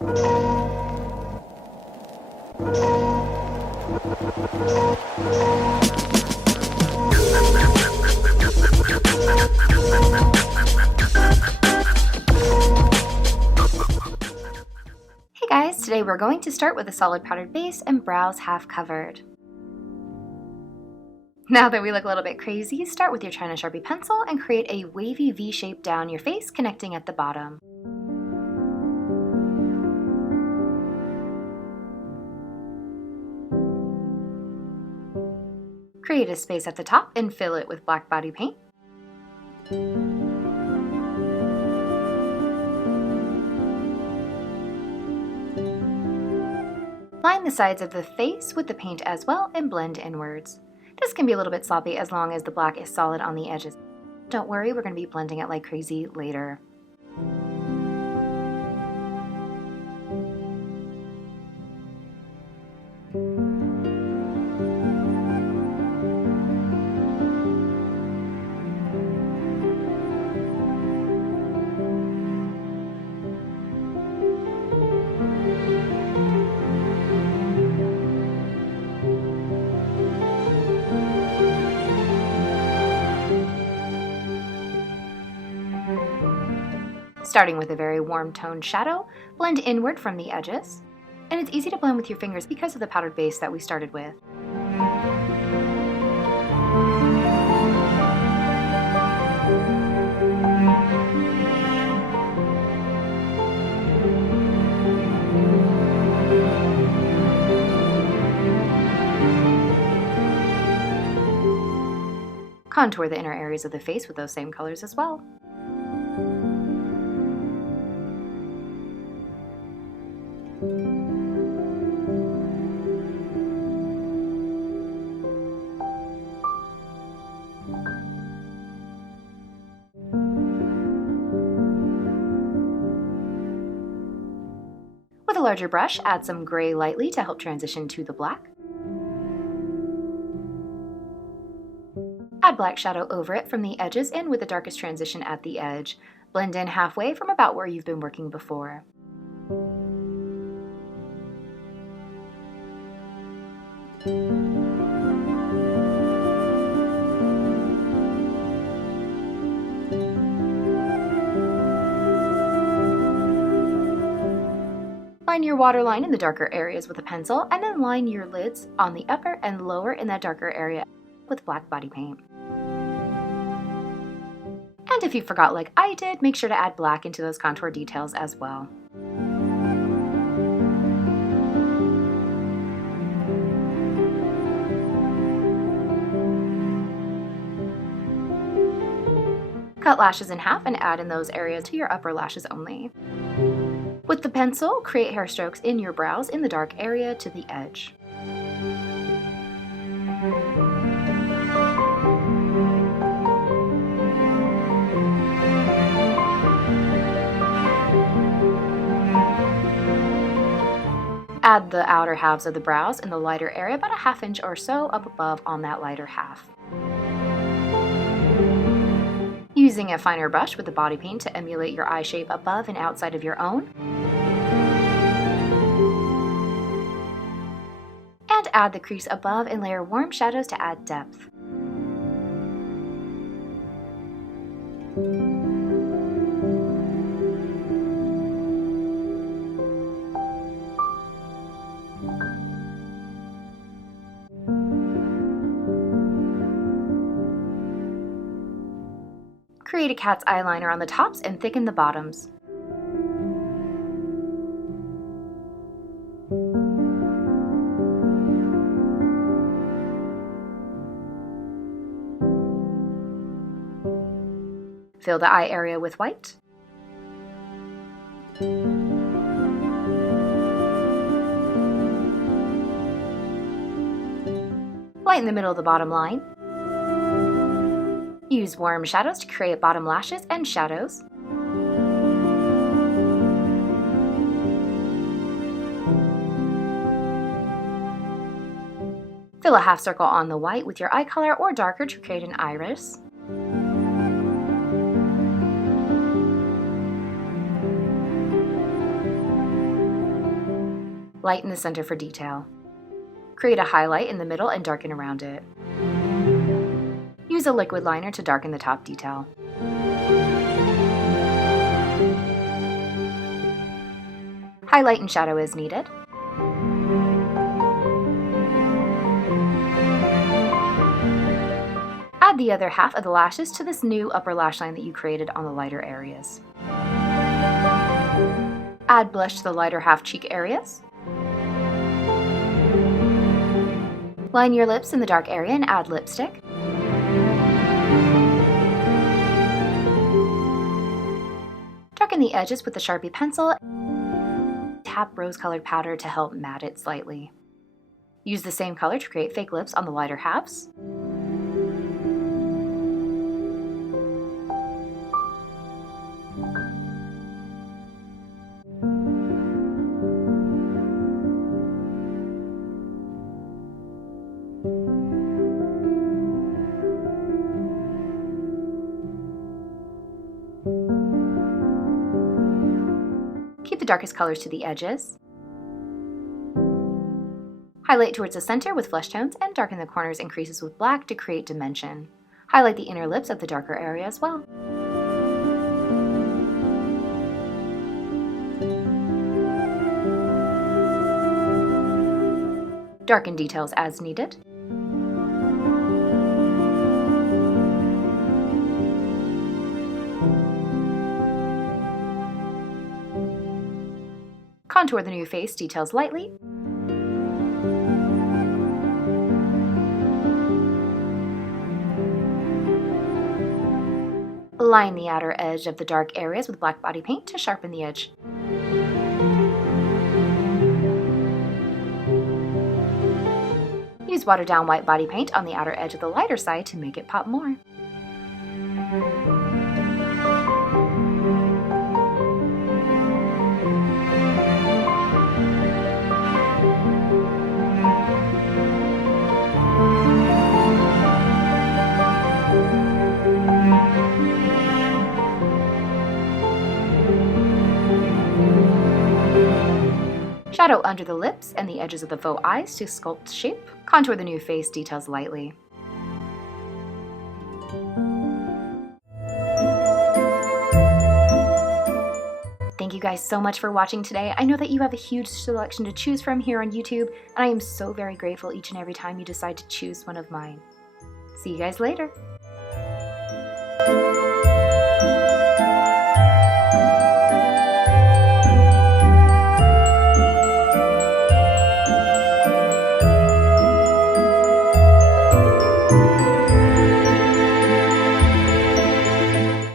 Hey guys, today we're going to start with a solid powdered base and brows half covered. Now that we look a little bit crazy, start with your China Sharpie pencil and create a wavy V shape down your face, connecting at the bottom. Create a space at the top and fill it with black body paint. Line the sides of the face with the paint as well and blend inwards. This can be a little bit sloppy as long as the black is solid on the edges. Don't worry, we're going to be blending it like crazy later. Starting with a very warm toned shadow, blend inward from the edges. And it's easy to blend with your fingers because of the powdered base that we started with. Contour the inner areas of the face with those same colors as well. With a larger brush, add some gray lightly to help transition to the black. Add black shadow over it from the edges and with the darkest transition at the edge. Blend in halfway from about where you've been working before. Line your waterline in the darker areas with a pencil, and then line your lids on the upper and lower in that darker area with black body paint. And if you forgot like I did, make sure to add black into those contour details as well. Cut lashes in half and add in those areas to your upper lashes only. With the pencil, create hair strokes in your brows in the dark area to the edge. Add the outer halves of the brows in the lighter area, about a ½ inch or so up above on that lighter half. Using a finer brush with the body paint to emulate your eye shape above and outside of your own. And add the crease above and layer warm shadows to add depth. Create a cat's eyeliner on the tops and thicken the bottoms. Fill the eye area with white. Lighten the middle of the bottom line. Use warm shadows to create bottom lashes and shadows. Fill a half circle on the white with your eye color or darker to create an iris. Lighten the center for detail. Create a highlight in the middle and darken around it. Use a liquid liner to darken the top detail. Highlight and shadow as needed. Add the other half of the lashes to this new upper lash line that you created on the lighter areas. Add blush to the lighter half cheek areas. Line your lips in the dark area and add lipstick. Darken the edges with the Sharpie pencil. Tap rose-colored powder to help matte it slightly. Use the same color to create fake lips on the lighter halves. Keep the darkest colors to the edges. Highlight towards the center with flesh tones and darken the corners and creases with black to create dimension. Highlight the inner lips of the darker area as well. Darken details as needed. Contour the new face details lightly. Line the outer edge of the dark areas with black body paint to sharpen the edge. Use watered down white body paint on the outer edge of the lighter side to make it pop more. Shadow under the lips and the edges of the faux eyes to sculpt shape. Contour the new face details lightly. Thank you guys so much for watching today. I know that you have a huge selection to choose from here on YouTube, and I am so very grateful each and every time you decide to choose one of mine. See you guys later.